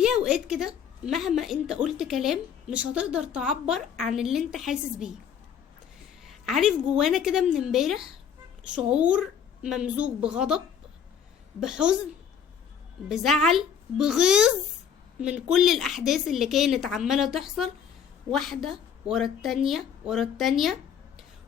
في اوقات كده مهما انت قلت كلام مش هتقدر تعبر عن اللي انت حاسس بيه. عارف جوانا كده من امبارح شعور ممزوج بغضب، بحزن، بزعل، بغيظ من كل الاحداث اللي كانت عمالة تحصل واحدة ورا التانية ورا التانية،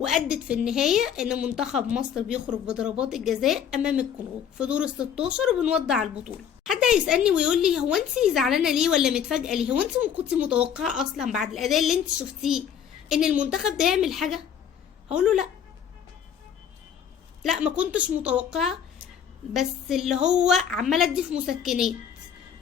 وأدت في النهاية ان منتخب مصر بيخرج بضربات الجزاء امام الكونغو في دور ال16 وبنودع البطولة. حد هيسألني ويقول لي هو انت زعلانة ليه ولا متفاجئة ليه؟ هو انت كنت متوقعة اصلا بعد الاداء اللي انت شفتيه ان المنتخب ده يعمل حاجة؟ هقوله لا ما كنتش متوقعة، بس اللي هو عمالة ادي في مسكنات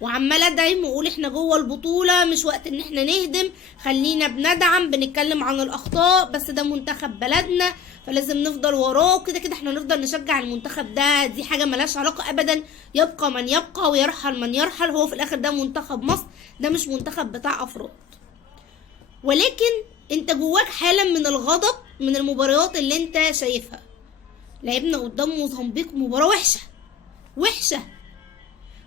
وعمالة ادعم واقول احنا جوه البطولة، مش وقت ان احنا نهدم، خلينا بندعم، بنتكلم عن الاخطاء، بس ده منتخب بلدنا فلازم نفضل وراه، وكده كده احنا نفضل نشجع المنتخب ده، دي حاجة ملاش علاقة ابدا، يبقى من يبقى ويرحل من يرحل، هو في الاخر ده منتخب مصر، ده مش منتخب بتاع افراد. ولكن انت جواك حالة من الغضب من المباريات اللي انت شايفها. لعبنا قدام موزمبيق مباراة وحشة،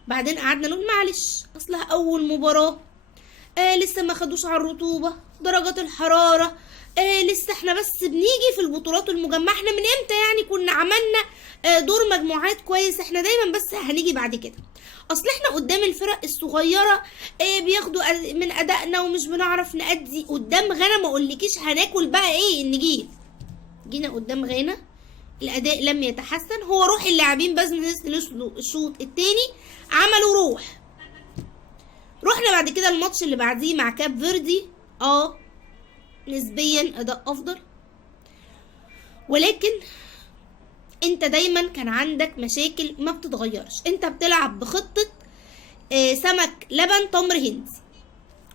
بعدين قعدنا نقول معلش اصلها اول مباراة، لسه ما خدوش على الرطوبة، درجات الحرارة، لسه احنا بس بنيجي في البطولات المجمعة، احنا من امتى يعني كنا عملنا دور مجموعات كويس، احنا دايما بس هنيجي بعد كده، اصل احنا قدام الفرق الصغيرة بياخدوا من ادائنا ومش بنعرف نأدي قدام غانا، ما اقولكيش هناكل بقى ايه النجيل. جينا قدام غانا الاداء لم يتحسن، هو روح اللاعبين بس الشوط التاني عملوا روح. رحنا بعد كده الماتش اللي بعديه مع كاب فيردي، نسبيا اداء افضل، ولكن انت دايما كان عندك مشاكل ما بتتغيرش، انت بتلعب بخطة سمك لبن تمر هندي،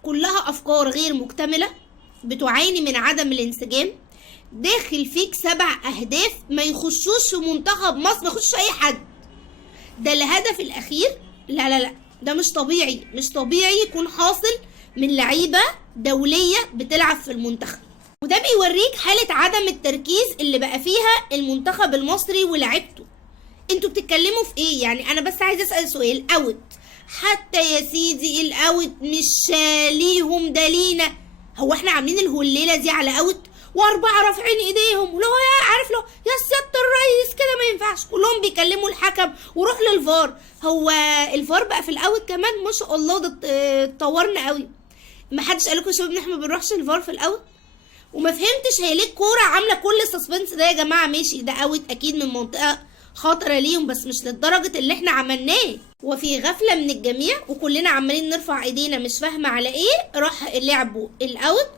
كلها افكار غير مكتملة، بتعاني من عدم الانسجام، داخل فيك 7 اهداف ما يخشوش في منتخب مصر، ما يخشوش اي حد، ده الهدف الاخير لا ده مش طبيعي يكون حاصل من لعيبة دولية بتلعب في المنتخب، وده بيوريك حالة عدم التركيز اللي بقى فيها المنتخب المصري ولاعيبته. انتوا بتتكلموا في ايه؟ يعني انا بس عايز اسأل سؤال، اوت حتى يا سيدي الاوت مش ليهم ده لينا، هو احنا عاملين الهليلة دي على اوت و4 رافعين ايديهم، ولو عارف لو يا سيادة الرئيس كده ما ينفعش، كلهم بيكلموا الحكم وروح للفار، هو الفار بقى في الاوت كمان ما شاء الله، ده اتطورنا قوي. ما حدش قال لكم يا شباب ان احنا ما بنروحش الفار في الاوت؟ وما فهمتش هي ليه الكوره عامله كل السسبنس ده يا جماعه؟ ماشي ده اوت اكيد من منطقه خطره ليهم، بس مش للدرجه اللي احنا عملناه، وفي غفله من الجميع وكلنا عمالين نرفع ايدينا مش فاهمه على ايه، راح لعبوا الاوت.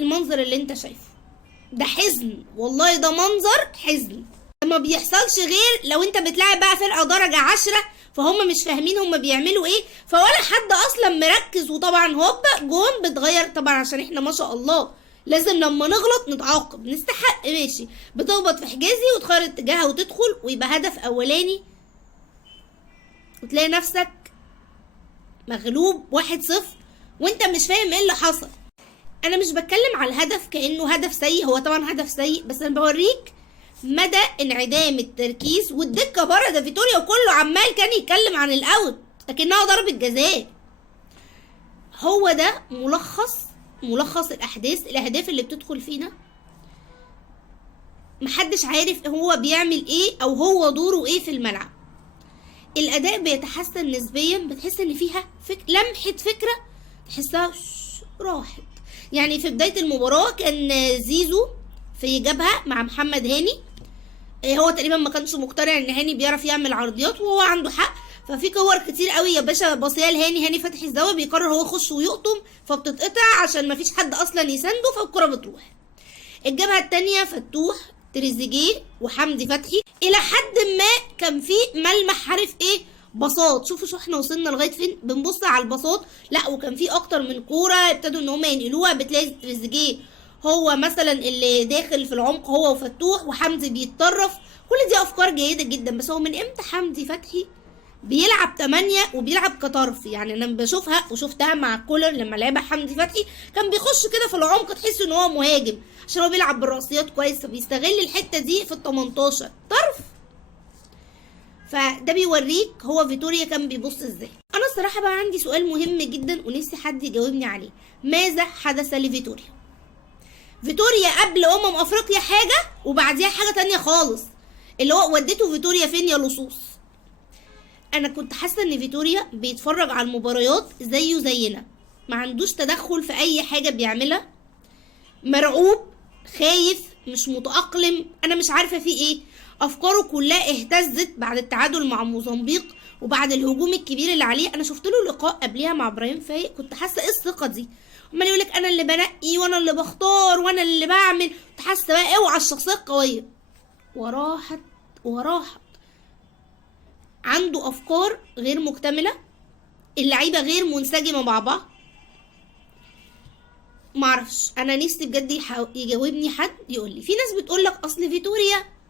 المنظر اللي انت شايفه ده حزن، والله ده منظر حزن، ما بيحصلش غير لو انت بتلاعب بقى فرقه درجه 10 فهم مش فاهمين هم بيعملوا ايه، فولا حد اصلا مركز، وطبعا هوبا جون بتغير طبعا عشان احنا ما شاء الله لازم لما نغلط نتعاقب، نستحق ماشي، بتخبط في حجازي وتغير اتجاهها وتدخل ويبقى هدف اولاني، وتلاقي نفسك مغلوب 1-0 وانت مش فاهم ايه اللي حصل. انا مش بتكلم على الهدف كأنه هدف سيء، هو طبعا هدف سيء، بس انا بوريك مدى انعدام التركيز، والدكة بره ده فيتوريا وكله عمال كان يتكلم عن الاوت لكنها ضربة جزاء. هو ده ملخص الاهداف اللي بتدخل فينا، محدش عارف هو بيعمل ايه او هو دوره ايه في الملعب. الاداء بيتحسن نسبيا، بتحس ان فيها لمحة فكرة تحسها راحت. يعني في بداية المباراة كان زيزو في جبهة مع محمد هاني، هو تقريبا ما كانش مقتنع ان هاني بيعرف يعمل عرضيات، وهو عنده حق، ففي كور كتير قوي يا باشا باصيها لهاني، هاني فتح الزاويه بيقرر هو يخش ويقطم، فبتتقطع عشان ما فيش حد اصلا يسنده، فالكره بتروح. الجبهه الثانيه فتوح، تريزيجيه وحمدي فتحي، الى حد ما كان في ملمح عارف ايه باصات، شوفوا احنا وصلنا لغايه فين، بنبص على الباصات لا، وكان في اكتر من كوره ابتدوا ان هم ينقلوها، بتلاقي تريزيجيه هو مثلا اللي داخل في العمق هو وفتوح، وحمدي بيتطرف، كل دي افكار جيده جدا. بس هو من امتى حمدي فتحي بيلعب 8 وبيلعب كطرف؟ يعني انا بشوفها وشفتها مع كولر لما لعبها حمدي فتحي كان بيخش كده في العمق تحس ان هو مهاجم، عشان هو بيلعب بالراسيات كويس، فبيستغل الحته دي في ال18 طرف. فده بيوريك هو فيتوريا كان بيبص ازاي. انا الصراحه بقى عندي سؤال مهم جدا ونفسي حد يجاوبني عليه. ماذا حدث لفيتوريا؟ فيتوريا قبل افريقيا حاجه وبعديها حاجه تانية خالص، اللي هو وديته فيتوريا فين يا لصوص؟ انا كنت حاسه ان فيتوريا بيتفرج على المباريات زيه زينا، ما عندوش تدخل في اي حاجه بيعملها، مرعوب، خايف، مش متأقلم، انا مش عارفه في ايه. افكاره كلها اهتزت بعد التعادل مع موزمبيق وبعد الهجوم الكبير اللي عليه. انا شفت له لقاء قبليها مع ابراهيم فايق، كنت حاسه ايه الثقه دي؟ عمال يقول لك انا اللي بنقي وانا اللي بختار وانا اللي بعمل، كنت حاسه بقى اوعى الشخصيه القويه. وراحت عنده افكار غير مكتمله، اللعيبه غير منسجمه مع بعض. معرفش، انا نفسي بجد يجاوبني حد يقول لي. في ناس بتقول لك اصل فيتوريا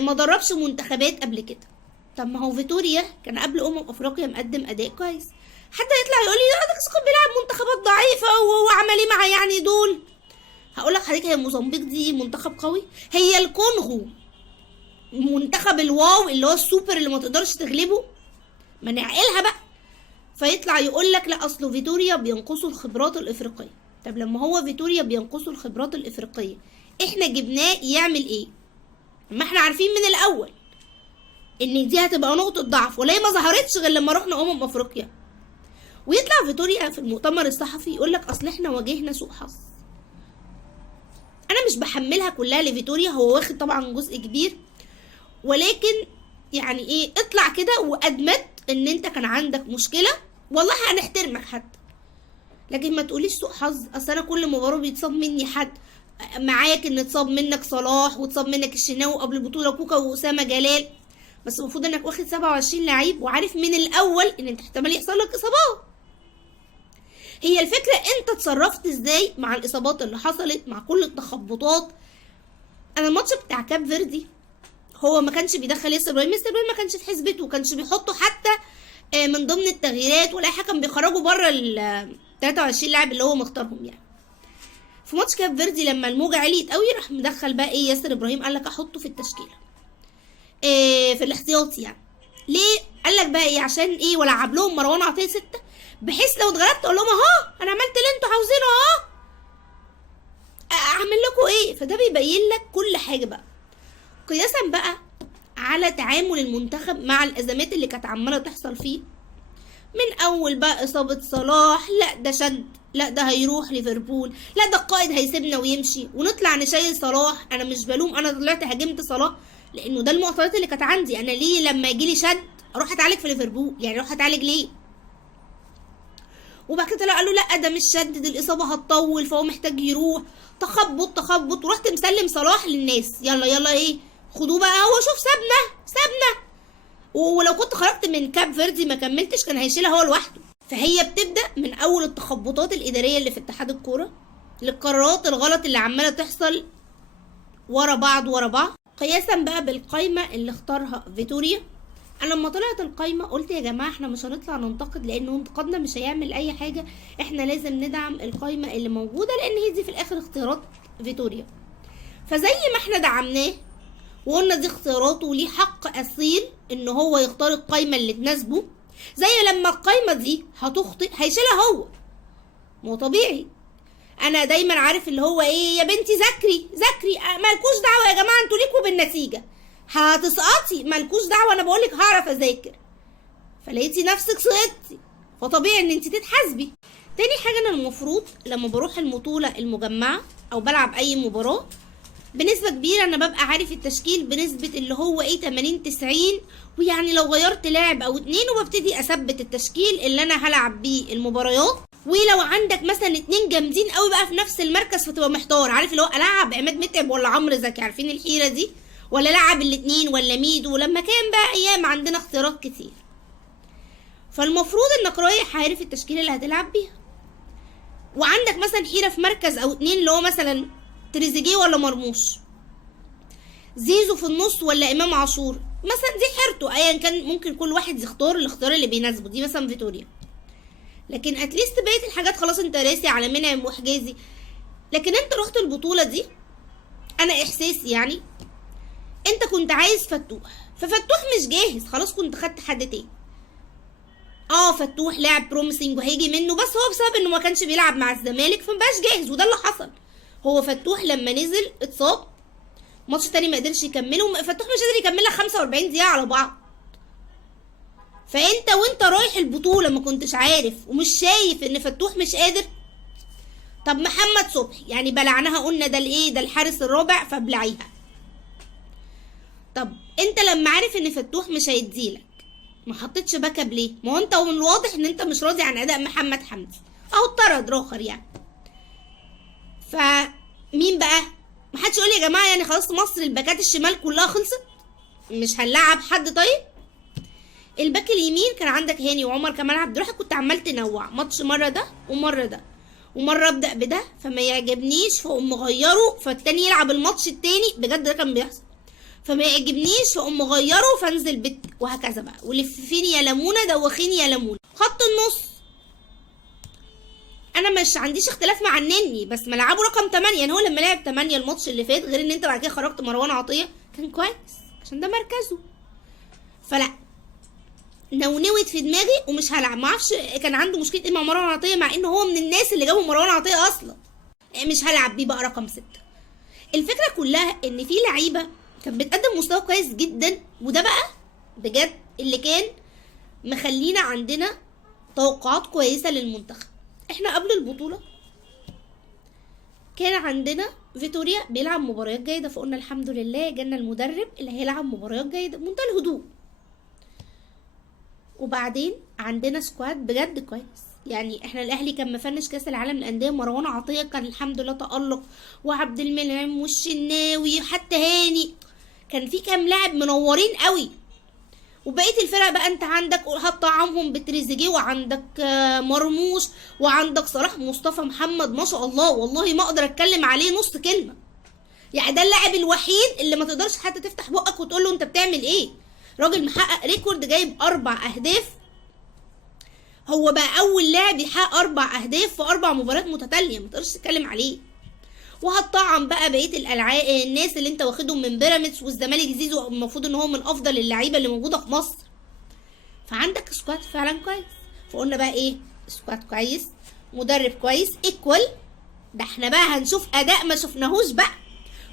ما دربش منتخبات قبل كده. طب ما هو فيتوريا كان قبل افريقيا مقدم اداء كويس. حد يطلع يقول لي ده كان بيلعب منتخبات ضعيفه وهو عمل ايه مع يعني دول؟ هقول لك حضرتك، هي موزمبيق دي منتخب قوي؟ هي الكونغو منتخب الواو اللي هو السوبر اللي ما تقدرش تغلبه؟ ما نعقلها بقى. فيطلع يقول لك لا اصله فيتوريا بينقصه الخبرات الافريقيه. طب لما هو فيتوريا بينقصه الخبرات الافريقيه، احنا جبناه يعمل ايه؟ ما احنا عارفين من الاول ان دي هتبقى نقطه ضعف، ولا هي ما ظهرتش غير لما رحنا افريقيا. ويطلع فيتوريا في المؤتمر الصحفي يقول لك اصل احنا واجهنا سوء حظ. انا مش بحملها كلها لفيتوريا، هو واخد طبعا جزء كبير، ولكن يعني ايه، اطلع كده وادمت ان انت كان عندك مشكله، والله هنحترمك حتى، لكن ما تقوليش سوء حظ. اصل انا كل مباراه بيتصاب مني حد، معاك ان اتصاب منك صلاح واتصاب منك الشناوي قبل البطوله كوكا واسامه جلال، بس المفروض انك واخد 27 لعيب وعارف من الاول ان انت احتمال يحصل لك اصابات. هي الفكره انت اتصرفت ازاي مع الاصابات اللي حصلت، مع كل التخبطات. انا الماتش بتاع كاب فيردي هو ما كانش بيدخل ياسر ابراهيم ما كانش في حسبته، كانش بيحطه حتى من ضمن التغييرات، ولا اي حاجه، كان بيخرجوا بره ال 23 لاعب اللي هو مختارهم يعني. في ماتش كاب فيردي لما الموجه عليت قوي راح مدخل بقى ايه ياسر ابراهيم، قال لك احطه في التشكيله في الاحتياطي يعني. ليه؟ قال لك بقى ايه، عشان ايه، ولعب لهم مروان عطيه 6 بحيث لو اتغلبت اقول لهم اهو انا عملت اللي انتوا عاوزينه اهو، اعمل لكم ايه. فده بيبين لك كل حاجه بقى، قياسا بقى على تعامل المنتخب مع الازمات اللي كانت عماله تحصل فيه. من اول بقى اصابه صلاح، لا ده شد، لا ده هيروح ليفربول، لا ده القائد هيسيبنا ويمشي، ونطلع نشيل صلاح. انا مش بلوم، انا طلعت هاجمت صلاح لانه ده المعطيات اللي كانت عندي. انا ليه لما يجيلي شد اروح اتعالج في ليفربول؟ يعني اروح اتعالج ليه؟ وبعد كده قالوا لا ده مش شد، دي الاصابه هتطول فهو محتاج يروح. تخبط ورحت مسلم صلاح للناس، يلا ايه خدوه بقى، هو شوف سابنا. ولو كنت خرجت من كاب فيردي ما كملتش كان هيشيلها هو لوحده. فهي بتبدا من اول التخبطات الاداريه اللي في اتحاد الكوره للقرارات الغلط اللي عماله تحصل ورا بعض، قياسا بقى بالقايمه اللي اختارها فيتوريا. انا لما طلعت القايمه قلت يا جماعه احنا مش هنطلع ننتقد، لانه انتقادنا مش هيعمل اي حاجه، احنا لازم ندعم القايمه اللي موجوده لان هي دي في الاخر اختيارات فيتوريا. فزي ما احنا دعمناه وقلنا دي اختياراته وليه حق اصيل ان هو يختار القايمه اللي تناسبه، زي لما القايمه دي هتخطئ هيشيلها هو، مو طبيعي. انا دايما عارف اللي هو ايه، يا بنتي ذاكري مالكوش دعوه يا جماعه، انتوا ليكوا بالنتيجه، هتسقطي مالكوش دعوه، انا بقولك هعرف اذاكر، فلقيتي نفسك سقطتي، فطبيعي ان انت تتحاسبي. تاني حاجه، انا المفروض لما بروح البطوله المجمعه او بلعب اي مباراه بنسبه كبيره انا ببقى عارف التشكيل بنسبه اللي هو ايه 80-90، ويعني لو غيرت لاعب او 2 وببتدي اثبت التشكيل اللي انا هلعب بيه المباريات. ولو عندك مثلا 2 جامدين قوي بقى في نفس المركز فتبقى محتار، عارف اللي هو العب عماد متعب ولا عمرو زكي، عارفين الحيره دي، ولا لعب ال2 ولا ميدو، لما كان بقى ايام عندنا اختيارات كتير. فالمفروض انك رايح عارف التشكيله اللي هتلعب بيها، وعندك مثلا حيره في مركز او 2 اللي هو مثلا تريزيجيه ولا مرموش، زيزو في النص ولا امام عاشور مثلا، دي حيرته ايا كان، ممكن كل واحد يختار الاختيار اللي بيناسبه، دي مثلا فيتوريا. لكن اتليست بقيه الحاجات خلاص انت راسي على منعم وحجازي. لكن انت رحت البطوله دي، انا احساسي يعني انت كنت عايز ففتوح مش جاهز، خلاص كنت خدت حد تاني. فتوح لاعب بروميسنج وهيجي منه، بس هو بسبب انه ما كانش بيلعب مع الزمالك فمبقاش جاهز، وده اللي حصل. هو فتوح لما نزل اتصاب، ماتش تاني ما قدرش يكمله، فتوح مش قادر يكمل لك 45 دقيقه على بعض. فانت وانت رايح البطوله ما كنتش عارف ومش شايف ان فتوح مش قادر؟ طب محمد صبحي يعني بلعناها، قلنا ده الايه، ده الحارس الرابع فبلعيها. طب انت لما عارف ان فتوح مش هيديلك ما حطيتش باك اب ليه؟ ما هو انت من الواضح ان انت مش راضي عن اداء محمد حمدي، او اتطرد راخر يعني. فمين بقى؟ محدش يقول يا جماعه يعني خلاص مصر الباكات الشمال كلها خلصت مش هنلعب حد؟ طيب الباك اليمين كان عندك هاني وعمر كمال عبد الواحد، كنت عمال تنوع ماتش مره ده ومره ده، ومره ابدا بده فما يعجبنيش فاقوم مغيره فالتاني يلعب الماتش التاني، بجد ده كان بيحصل، فما يعجبنيش فاقوم مغيره فانزل بت، وهكذا بقى. ولفيني يا لمونه دوخيني يا لمونه. خط النص انا مش عنديش اختلاف مع النني، بس ملعبه رقم 8 يعني. هو لما لعب 8 الماتش اللي فات، غير ان انت بعد كده خرجت مروان عطيه، كان كويس عشان ده مركزه. فلا نونوت في دماغي ومش هلعب. معرفش كان عنده مشكله ايه مع مروان عطيه، مع انه هو من الناس اللي جابوا مروان عطيه اصلا. مش هلعب بيه بقى رقم 6. الفكره كلها ان في لعيبه كانت بتقدم مستوى كويس جدا، وده بقى بجد اللي كان مخلينا عندنا توقعات كويسه للمنتخب. احنا قبل البطوله كان عندنا فيتوريا بيلعب مباريات جيده، فقلنا الحمد لله جالنا المدرب اللي هيلعب مباريات جيده بمنتهى الهدوء. وبعدين عندنا سكواد بجد كويس يعني. احنا الاهلي كان مفنش كاس العالم للانديه، مروان عطيه كان الحمد لله تالق، وعبد المنعم والشناوي حتى هاني، كان في كام لاعب منورين قوي. وبقيه الفرق بقى انت عندك هتطعمهم بتريزيجيه، وعندك مرموش، وعندك صلاح مصطفى محمد ما شاء الله، والله ما اقدر اتكلم عليه نص كلمه يعني. ده اللاعب الوحيد اللي ما تقدرش حتى تفتح بقك وتقول له انت بتعمل ايه. راجل محقق ريكورد، جايب 4 أهداف. هو بقى اول لاعب يحقق 4 أهداف في 4 مباريات متتاليه، ما تقدرش تتكلم عليه. وهتطعم بقى بقيه الالعاب، الناس اللي انت واخدهم من بيراميدز والزمالك. زيزو المفروض ان هو من افضل اللعيبه اللي موجوده في مصر. فعندك سكواد فعلا كويس. فقلنا بقى ايه، سكواد كويس، مدرب كويس، ايكوال. ده احنا بقى هنشوف اداء ما شفناهوش بقى،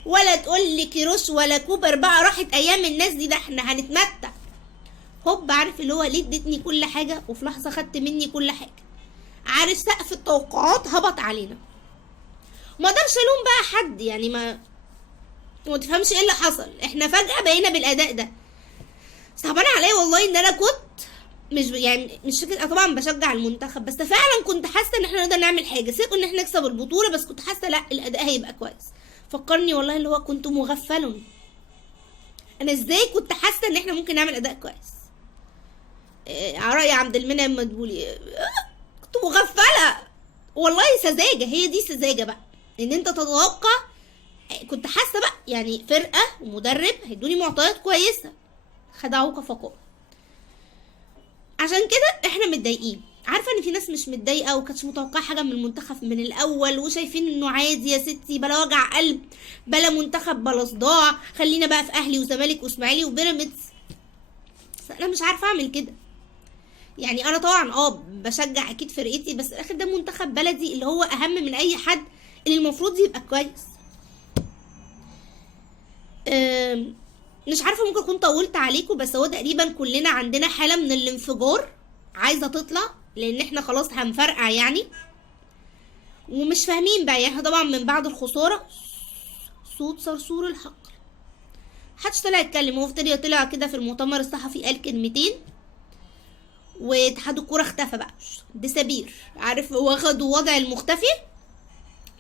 ولا تقول لي كيروش ولا كوبر بقى راحت ايام الناس دي، ده احنا هنتمتع. هوب، عارف اللي هو ليه اديتني كل حاجه وفي لحظه خدت مني كل حاجه. عارف سقف التوقعات هبط علينا. ما اقدرش الوم بقى حد يعني، ما تفهمش ايه اللي حصل. احنا فجاه بقينا بالاداء ده. صعبان عليا والله ان انا كنت مش فكره. طبعا بشجع المنتخب، بس فعلا كنت حاسه ان احنا نقدر نعمل حاجه. سيبوا ان احنا نكسب البطوله، بس كنت حاسه لا الاداء هيبقى كويس. فكرني والله اللي هو كنت مغفل. انا ازاي كنت حاسه ان احنا ممكن نعمل اداء كويس؟ على راي عبد المنعم مدبولي، كنت مغفله والله. سذاجه، هي دي سذاجه بقى، ان انت تتوقع. كنت حاسه بقى يعني فرقه ومدرب هيدوني معطيات كويسه، خدعوك فقط. عشان كده احنا متضايقين. عارفه ان في ناس مش متضايقه وكانتش متوقعه حاجه من المنتخب من الاول، وشايفين انه عادي يا ستي، بلا وجع قلب، بلا منتخب، بلا صداع، خلينا بقى في اهلي وزمالك واسماعيلي وبيراميدز. بس انا مش عارفه اعمل كده يعني. انا طبعا بشجع اكيد فرقتي، بس الاخر ده منتخب بلدي اللي هو اهم من اي حد، اللي المفروض يبقى كويس. مش عارفه، ممكن اكون طولت عليكم، بس هو تقريبا كلنا عندنا حاله من الانفجار عايزه تطلع، لان احنا خلاص هنفرقع يعني. ومش فاهمين بقى يعني. طبعا من بعد الخساره صوت صرصور الحق، محدش طلع يتكلم. هو طلع كده في المؤتمر الصحفي قال كلمتين، واتحاد الكوره اختفى بقى دسابير. عارف واخدوا وضع المختفي،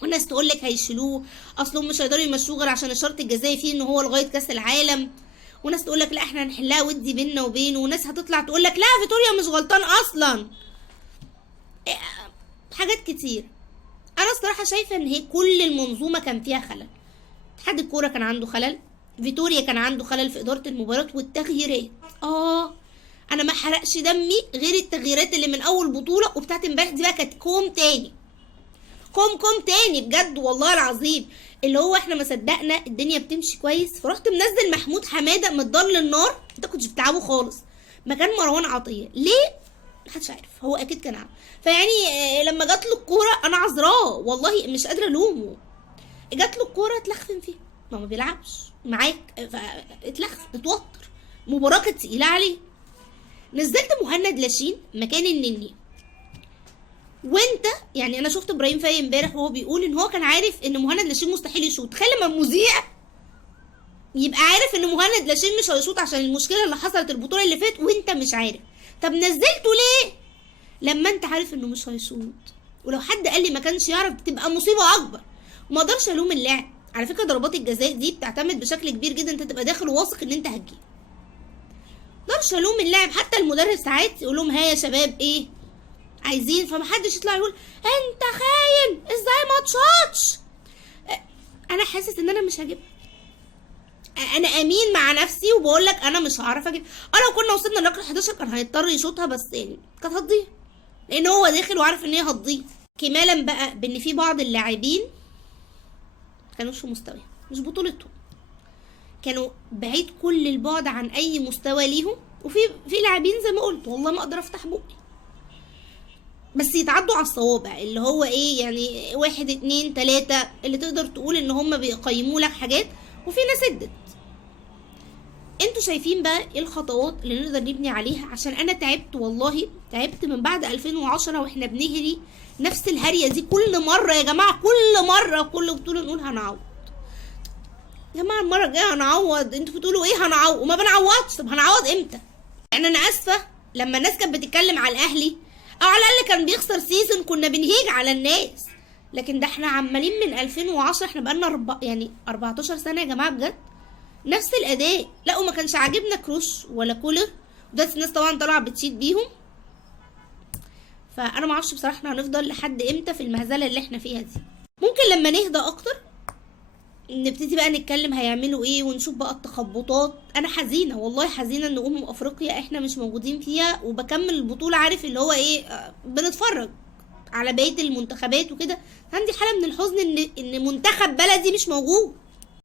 والناس تقول لك هيشيلوه، اصلهم مش هيقدروا يمشوه غير عشان الشرط الجزائي فيه ان هو لغايه كاس العالم. وناس تقول لك لا احنا هنحلها ودي بينا وبينه، وناس هتطلع تقول لك لا فيتوريا مش غلطان اصلا. حاجات كتير. انا الصراحه شايفه ان هي كل المنظومه كان فيها خلل. اتحاد الكوره كان عنده خلل، فيتوريا كان عنده خلل في اداره المباراه والتغييرات. انا ما حرقش دمي غير التغييرات اللي من اول بطوله، وبتاعت امبارح دي بقى كانت كوم تاني بجد والله العظيم. اللي هو احنا ما صدقنا الدنيا بتمشي كويس، فرحت منزل محمود حماده من الدار للنار، انت كنتش بتلعبه خالص مكان مروان عطيه ليه؟ محدش عارف، هو اكيد كان عارف. فيعني لما جات له الكوره انا عذراه والله، مش قادره الومه. جات له الكوره اتلخفن فيها، ما بيلعبش معاك، اتلخفن اتوتر، مباراه كانت تقيله عليه. نزلت مهند لاشين مكان النني، وانت يعني انا شفت ابراهيم فايق امبارح وهو بيقول ان هو كان عارف ان مهند لاشين مستحيل يشوط. تخيل لما مذيع يبقى عارف ان مهند لاشين مش هيشوط عشان المشكله اللي حصلت البطوله اللي فاتت وانت مش عارف. طب نزلته ليه لما انت عارف انه مش هيشوط؟ ولو حد قال لي ما كانش يعرف تبقى مصيبه اكبر. وما اقدرش الوم اللاعب، على فكره ضربات الجزاء دي بتعتمد بشكل كبير جدا انت تبقى داخل واثق ان انت هتجيب. ما اقدرش الوم اللاعب، حتى المدرب ساعات يقول لهم ها يا شباب ايه عايزين، فمحدش يطلع يقول انت خاين ازاي ما تشوطش. انا حاسس ان انا مش هجيبها، انا امين مع نفسي وبقول لك انا مش هعرف اجيب. لو كنا وصلنا لرقم 11 كان هيضطر يشوطها، بس يعني كانت هتضيع لان هو داخل وعارف ان هي هتضيع. كمالا بقى بان في بعض اللاعبين كانوش في مستوى، مش بطولتهم، كانوا بعيد كل البعد عن اي مستوى ليهم. وفي لاعبين زي ما قلت والله ما اقدر افتح بقي، بس يتعدوا على الصوابع، اللي هو ايه يعني 1 2 3 اللي تقدر تقول ان هم بيقيموا لك حاجات، وفي ناس ادت. انتوا شايفين بقى ايه الخطوات اللي نقدر نبني عليها؟ عشان انا تعبت والله، تعبت من بعد 2010 واحنا بنهري نفس الهريه دي كل مره يا جماعه، كل مره كل بطوله نقول هنعوض. يا جماعه المره الجايه هنعوض، انتوا بتقولوا ايه هنعوض وما بنعوضش. طب هنعوض امتى؟ يعني انا اسفه لما الناس كانت بتتكلم على الاهلي او على الاقل كان بيخسر سيزون كنا بنهيج على الناس، لكن ده احنا عمالين من 2010، احنا بقالنا يعني 14 سنه يا جماعه بجد نفس الاداء. لا وما كانش عاجبنا كروش ولا كولر، وده الناس طبعا طالعه بتشيد بيهم. فانا ما اعرفش بصراحه احنا هنفضل لحد امتى في المهزله اللي احنا فيها دي. ممكن لما نهدى اكتر نبتدي بقى نتكلم هيعملوا ايه ونشوف بقى التخبطات. انا حزينه والله، حزينه ان افريقيا احنا مش موجودين فيها، وبكمل البطوله عارف اللي هو ايه، بنتفرج على بقيه المنتخبات وكده. عندي حاله من الحزن ان منتخب بلدي مش موجود.